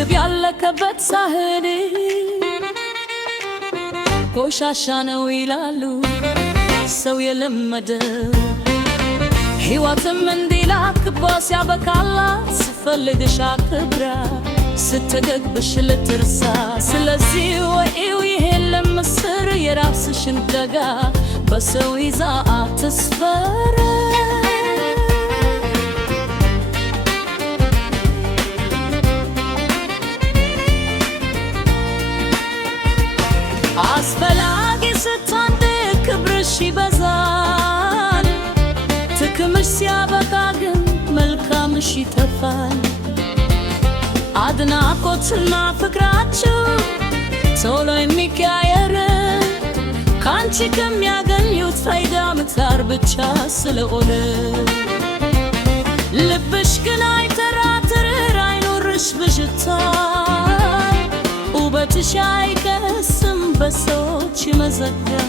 ምግብ ያለከበት ሳህን ቆሻሻ ነው ይላሉ ሰው የለመደው ሕይወትም እንዲላክባ ሲያበቃላት ስፈልግሽ አክብራ ስትጠግብሽ ልትርሳ ስለዚህ ወይው ይሄን ለምስር የራስሽን ደጋ በሰው ይዛ አትስፈር አስፈላጊ ስታንድ ክብርሽ ይበዛል ትክምሽ ሲያበቃ ግን መልካምሽ ይጠፋል አድናቆትና ፍቅራችሁ ቶሎ የሚቀያየር ካንቺ ከሚያገኙት ፋይዳ ምታር ብቻ ስለሆነ ልብሽ ግን አይጠራጥር አይኖርሽ ብዥታ ውበትሽ አይቀስም በሰዎች ይመዘጋል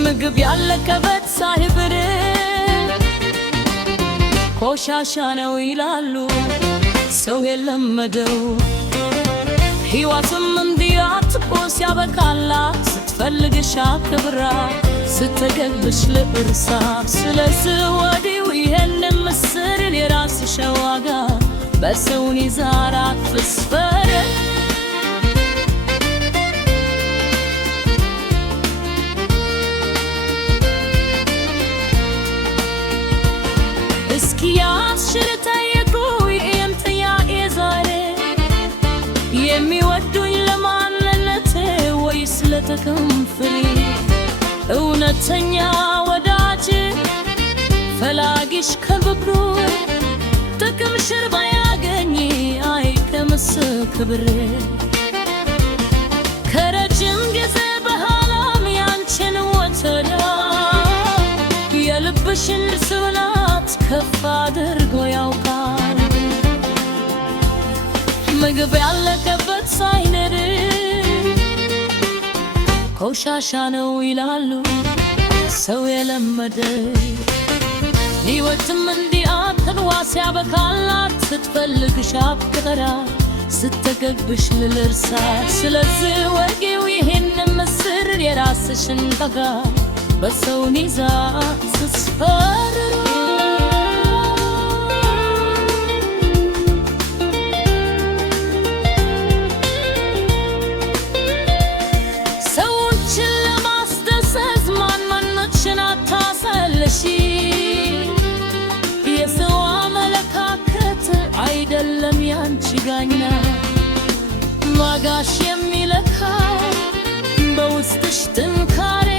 ምግብ ያለከበት ሳይብር ቆሻሻ ነው ይላሉ ሰው የለመደው ሕይወትም እንዲያትቆ ሲያበቃላት ስትፈልግሽ አክብራ ስትጠግብሽ ልርሳ ስለዚህ ወዲው ይሄን ምስርን የራስሽ ዋጋ በሰውን ይዛራ አትስፈር እስኪ ያስሽር ጠይቁ ይሄን ጥያቄ ዛሬ የሚወዱኝ ለማንነቴ ወይስ ለጥቅም ፍሬ እውነተኛ ወዳጅ ፈላጊሽ ከብብሩ ጥቅም ሽር ባያገኝ አይቀምስ ክብሬ ከረጅም ጊዜ በኋላም ያንቺን ወተዳ የልብሽን ስብናት ከፍ አድርጎ ያውቃል ምግብ ያለከበት ሳይነር ቆሻሻ ነው ይላሉ ሰው የለመደው ሕይወትም እንዲያትዋ ሲያበቃላት ስትፈልግሽ አክብራ ስትጠግብሽ ልርሳ ስለዚህ ወጊው ይሄን ምስር የራስሽን ጠጋ በሰውን ይዛ ስትስፈር ሰዎችን ለማስደሰት ማንነትሽን አታሰልሺ የሰው አመለካከት አይደለም ያንቺ ጋኛ ዋጋሽ የሚለካው በውስጥሽ ጥንካሬ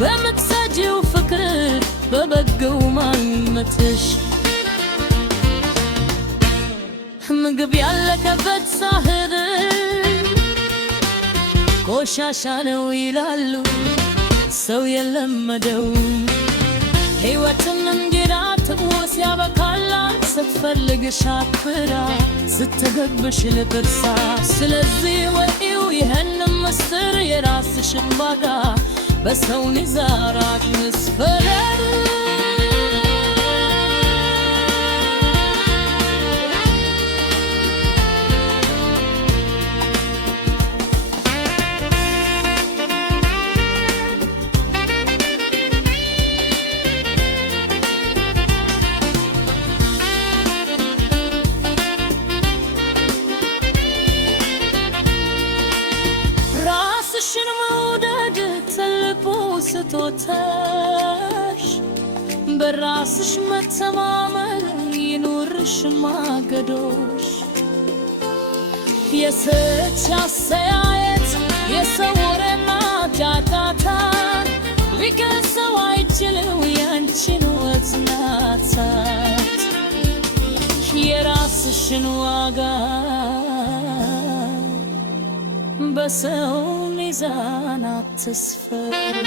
በምትሰጂው ፍቅር በበጎው ማንነትሽ ምግብ ያለከበት ሳህን ቆሻሻ ነው ይላሉ ሰው የለመደው ሕይወትም እንዲራትሞ ሲያበቃላት ስትፈልግሽ አክብራ ስትጠግብሽ ልትርሳ ስለዚህ ወይው ይሄን ምስር የራስሽን ዋጋ በሰውን ይዛራ አትስፈር ራስሽን መውደድ ትልቁ ስጦታሽ በራስሽ መተማመን ይኑርሽ ማገዶሽ የስች አስተያየት የሰው ወሬና ጫጫታ ሊከሰው አይችልም ያንቺን ወጽናታት የራስሽን ዋጋ በሰው ሚዛን አትስፈሪ